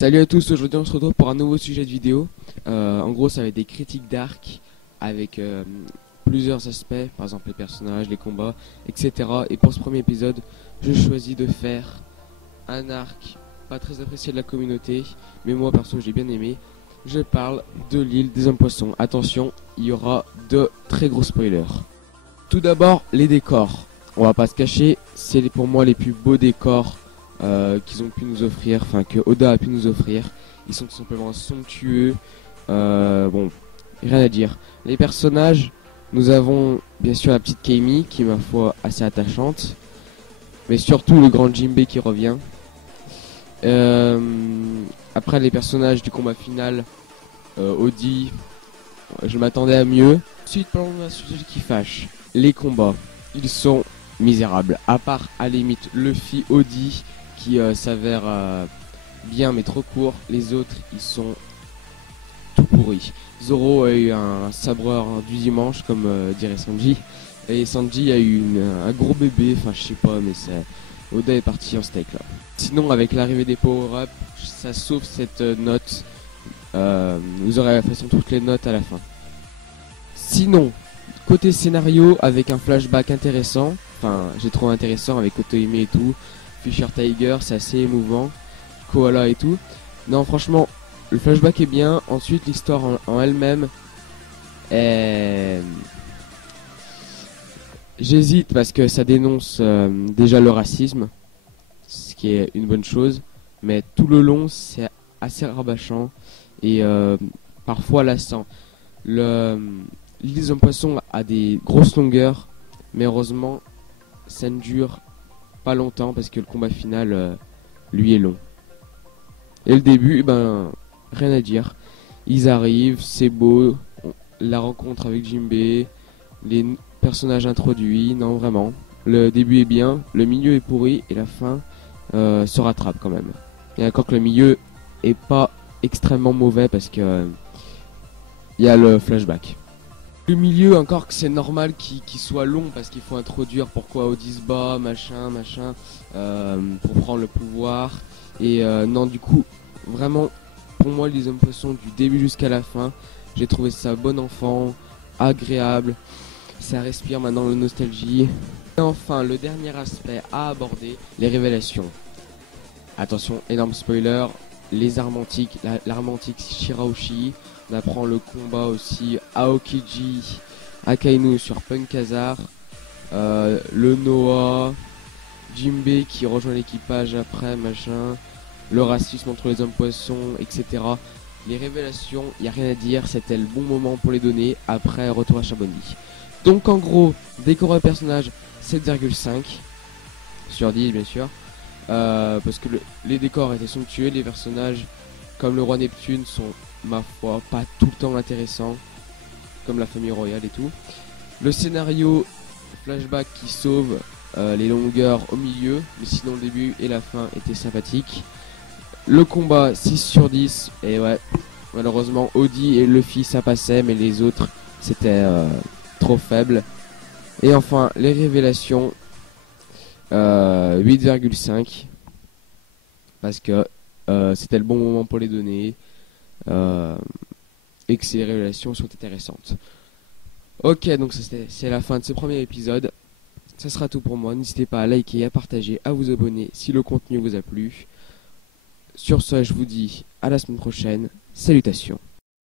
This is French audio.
Salut à tous, aujourd'hui on se retrouve pour un nouveau sujet de vidéo. En gros, ça va être des critiques d'arc avec plusieurs aspects, par exemple les personnages, les combats, etc. Et pour ce premier épisode, je choisis de faire un arc pas très apprécié de la communauté, mais moi perso j'ai bien aimé. Je parle de l'île des hommes poissons. Attention, il y aura de très gros spoilers. Tout d'abord, les décors. On va pas se cacher, c'est pour moi les plus beaux décors qu'ils ont pu nous offrir, enfin que Oda a pu nous offrir. Ils sont tout simplement somptueux. Bon, rien à dire. Les personnages, nous avons bien sûr la petite Keimi qui est ma foi assez attachante, mais surtout le grand Jinbei qui revient. Après les personnages du combat final, Odi, je m'attendais à mieux. Ensuite, parlons d'un sujet qui fâche. Les combats, ils sont misérables. À part à la limite Luffy, Odi qui s'avère bien mais trop court. Les autres, ils sont tout pourris. Zoro a eu un sabreur du dimanche, comme dirait Sanji. Et Sanji a eu un gros bébé, enfin je sais pas, mais c'est... Oda est parti en steak là. Sinon, avec l'arrivée des power-up, ça sauve cette note. Vous aurez la façon toutes les notes à la fin. Sinon, côté scénario, avec un flashback intéressant, enfin j'ai trouvé intéressant avec Otohime et tout, Fisher Tiger, c'est assez émouvant, Koala et tout. Non, franchement, le flashback est bien. Ensuite, l'histoire en elle-même est... J'hésite parce que ça dénonce déjà le racisme, ce qui est une bonne chose, mais tout le long c'est assez rabâchant et parfois lassant. L'île des hommes poissons a des grosses longueurs, mais heureusement ça ne dure pas longtemps parce que le combat final lui est long. Et le début, ben rien à dire. Ils arrivent, c'est beau, la rencontre avec Jinbei, les personnages introduits, non vraiment. Le début est bien, le milieu est pourri et la fin se rattrape quand même. Et encore que le milieu est pas extrêmement mauvais parce que il y a le flashback. Le milieu, encore que c'est normal qu'il soit long parce qu'il faut introduire pourquoi Odi se bat, machin, pour prendre le pouvoir. Et non, du coup, vraiment, pour moi, les hommes poissons du début jusqu'à la fin, j'ai trouvé ça bon enfant, agréable, ça respire maintenant la nostalgie. Et enfin, le dernier aspect à aborder, les révélations. Attention, énorme spoiler, les armes antiques, l'arme antique Shirahoshi. On apprend le combat aussi Aokiji, Akainu sur Punk Hazard, le Noah, Jinbei qui rejoint l'équipage après, machin, le racisme entre les hommes poissons, etc. Les révélations, il n'y a rien à dire, c'était le bon moment pour les donner après retour à Chamonix. Donc en gros, décor de personnage 7,5 sur 10 bien sûr, parce que les décors étaient somptueux, les personnages comme le roi Neptune sont, ma foi, pas tout le temps intéressants, comme la famille royale et tout. Le scénario flashback qui sauve les longueurs au milieu, mais sinon le début et la fin étaient sympathiques. Le combat 6 sur 10, et ouais, malheureusement Odi et Luffy ça passait, mais les autres c'était trop faible. Et enfin, les révélations 8,5 parce que c'était le bon moment pour les donner et que ces révélations sont intéressantes. Ok, donc c'est la fin de ce premier épisode. Ça sera tout pour moi. N'hésitez pas à liker, à partager, à vous abonner si le contenu vous a plu. Sur ce, je vous dis à la semaine prochaine. Salutations.